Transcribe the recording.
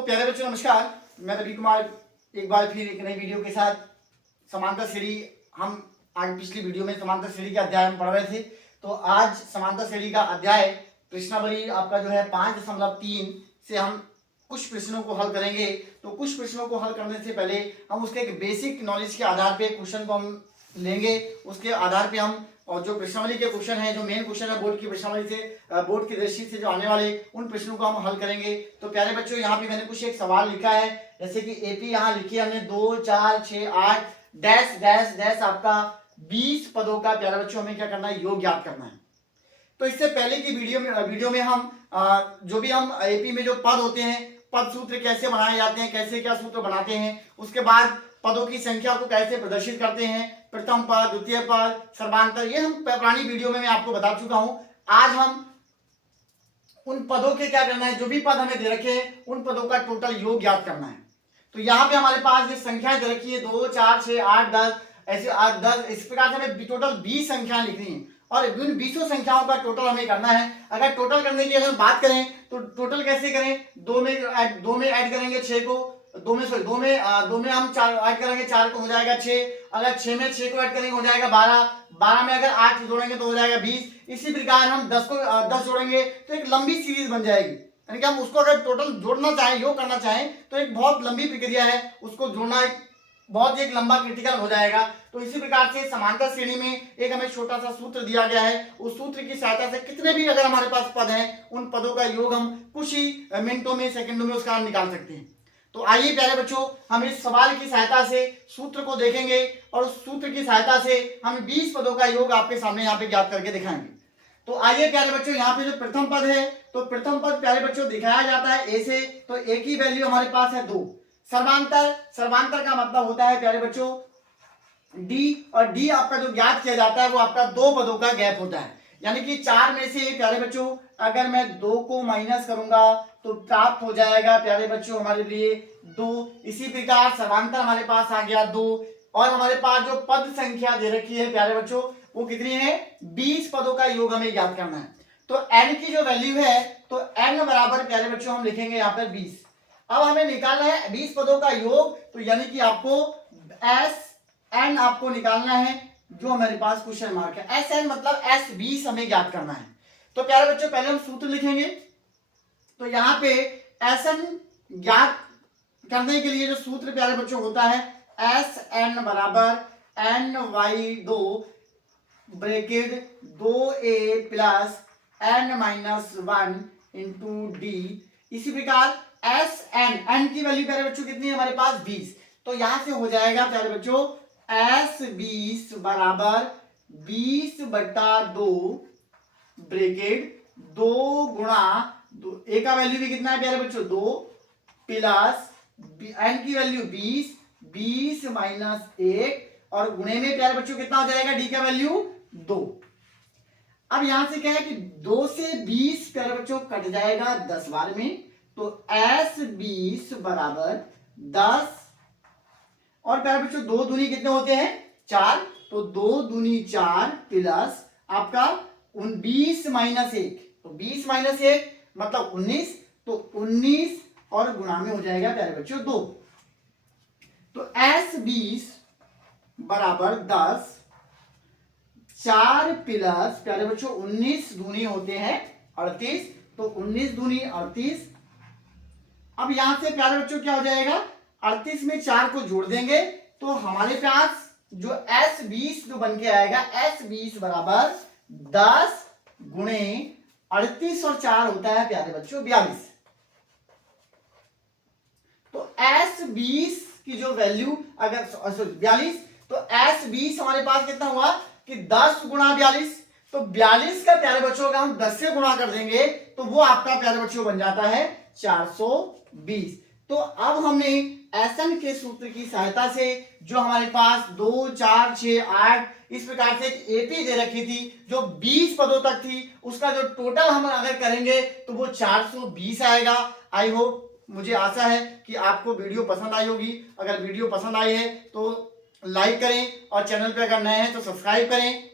तो प्यारे बच्चों नमस्कार, मैं रवि कुमार एक बार फिर एक नई वीडियो के साथ समांतर श्रेणी। हम आज पिछली वीडियो में समांतर श्रेणी के अध्याय हम पढ़ रहे थे, तो आज समांतर श्रेणी का अध्याय प्रश्नावली आपका जो है 5.3 से हम कुछ प्रश्नों को हल करेंगे। तो कुछ प्रश्नों को हल करने से पहले हम उसके एक बेसिक नॉलेज के आधार पे क्वेश्चन को हम लेंगे। उसके आधार पे हम और जो प्रश्नावली के क्वेश्चन है, जो मेन क्वेश्चन है बोर्ड की प्रश्नावली से, बोर्ड की दृष्टि से जो आने वाले उन प्रश्नों को हम हल करेंगे। तो प्यारे बच्चों यहाँ पे मैंने कुछ एक सवाल लिखा है, जैसे कि एपी यहाँ लिखी है हमने 2 4 6 8 डैश डैश डैश आपका 20 पदों का प्यारे बच्चों हमें क्या करना है, योग याद करना है। तो इससे पहले की वीडियो में हम जो भी हम एपी में जो पद होते हैं, पद सूत्र कैसे बनाए जाते हैं, कैसे क्या सूत्र बनाते हैं, उसके बाद पदों की संख्या को कैसे प्रदर्शित करते हैं, प्रथम पद, द्वितीय पद, सर्वांतर, ये हम पुरानी वीडियो में मैं आपको बता चुका हूं। आज हम उन पदों के क्या करना है, जो भी पद हमें दे रखे हैं उन पदों का टोटल योग याद करना है। तो यहाँ पे हमारे पास ये संख्या दे रखी है 2 4 6 8 10, ऐसे 8 10, इस प्रकार से हमें टोटल 20 संख्याएं लिखनी है और इन 20 संख्याओं का टोटल हमें करना है। अगर टोटल करने की अगर बात करें तो टोटल कैसे करें, दो में ऐड करेंगे 6 को, दो में हम 4 ऐड करेंगे, 4 को हो जाएगा 6, अगर 6 में 6 को ऐड करेंगे हो जाएगा 12, 12 में अगर 8 जोड़ेंगे तो हो जाएगा 20। इसी प्रकार हम 10 जोड़ेंगे तो एक लंबी सीरीज बन जाएगी, यानी कि हम उसको अगर टोटल जोड़ना चाहें, योग करना चाहें तो एक बहुत लंबी प्रक्रिया है, उसको जोड़ना बहुत एक लंबा क्रिटिकल हो जाएगा। तो इसी प्रकार से समांतर श्रेणी में एक हमें छोटा सा सूत्र दिया गया है, उस सूत्र की सहायता से कितने भी अगर हमारे पास पद हैं उन पदों का योग हम कुछ ही मिनटों में, सेकंडों में उसका निकाल सकते हैं। तो आइए प्यारे बच्चों, हम इस सवाल की सहायता से सूत्र को देखेंगे और उस सूत्र की सहायता से हम 20 पदों का योग आपके सामने यहाँ पे ज्ञात करके दिखाएंगे। तो आइए प्यारे बच्चों, यहाँ पे जो प्रथम पद है, तो प्रथम पद प्यारे बच्चों दिखाया जाता है ए से, तो ए की वैल्यू हमारे पास है 2। सर्वांतर का मतलब होता है प्यारे बच्चों डी, और डी आपका जो ज्ञात किया जाता है वो आपका 2 पदों का गैप होता है, यानी कि 4 में से प्यारे बच्चों अगर मैं 2 को माइनस करूंगा तो प्राप्त हो जाएगा प्यारे बच्चों हमारे लिए 2। इसी प्रकार सर्वांतर हमारे पास आ गया 2, और हमारे पास जो पद संख्या दे रखी है प्यारे बच्चों वो कितनी है, 20 पदों का योग हमें याद करना है। तो n की जो वैल्यू है, तो n बराबर प्यारे बच्चों हम लिखेंगे यहाँ पर 20। अब हमें निकालना है 20 पदों का योग, तो यानी कि आपको Sn आपको निकालना है, जो हमारे पास क्वेश्चन मार्क है। Sn मतलब S20 हमें ज्ञात करना है। तो प्यारे बच्चों पहले हम सूत्र लिखेंगे, तो यहाँ पे Sn ज्ञात करने के लिए जो सूत्र प्यारे बच्चों होता है, Sn बराबर ny2 bracket 2a plus n-1 into D. इसी प्रकार n की वैल्यू प्यारे बच्चों कितनी है हमारे पास 20, तो यहां से हो जाएगा प्यारे बच्चों S20 बराबर 20/2 ब्रैकेट 2 गुणा 2, a का वैल्यू भी कितना है प्यारे बच्चों 2 प्लस n की वैल्यू 20 माइनस 1, और गुणे में प्यारे बच्चों कितना हो जाएगा d का वैल्यू 2। अब यहां से क्या है कि 2 से 20 प्यारे बच्चों कट जाएगा 10 बार में, तो S20 बराबर 10, और प्यारे बच्चों 2 दूनी कितने होते हैं 4, तो 2 दूनी 4 प्लस आपका 20 माइनस 1, तो 20 माइनस 1 मतलब 19, तो 19 और गुणा में हो जाएगा प्यारे बच्चों 2। तो S20 बराबर 10, 4 प्लस प्यारे बच्चों 19 दूनी होते हैं 38, तो 19 दूनी 38। अब यहां से प्यारे बच्चों क्या हो जाएगा, 38 में 4 को जोड़ देंगे तो हमारे पास जो S20 जो बन के आएगा, S20 बराबर 10 गुणे 38 और 4 होता है प्यारे बच्चों 42। तो S20 की जो वैल्यू अगर 42, तो S20 हमारे पास कितना हुआ कि 10 गुणा 42, तो 42 का प्यारे बच्चों अगर हम 10 से गुणा कर देंगे तो वो आपका प्यारे बच्चों बन जाता है 420। तो अब हमने Sn के सूत्र की सहायता से जो हमारे पास 2 4 6 8 इस प्रकार से एक एपी दे रखी थी जो 20 पदों तक थी, उसका जो टोटल हम अगर करेंगे तो वो 420 आएगा। आई होप, मुझे आशा है कि आपको वीडियो पसंद आई होगी। अगर वीडियो पसंद आई है तो लाइक करें और चैनल पर अगर नए हैं तो सब्सक्राइब करें।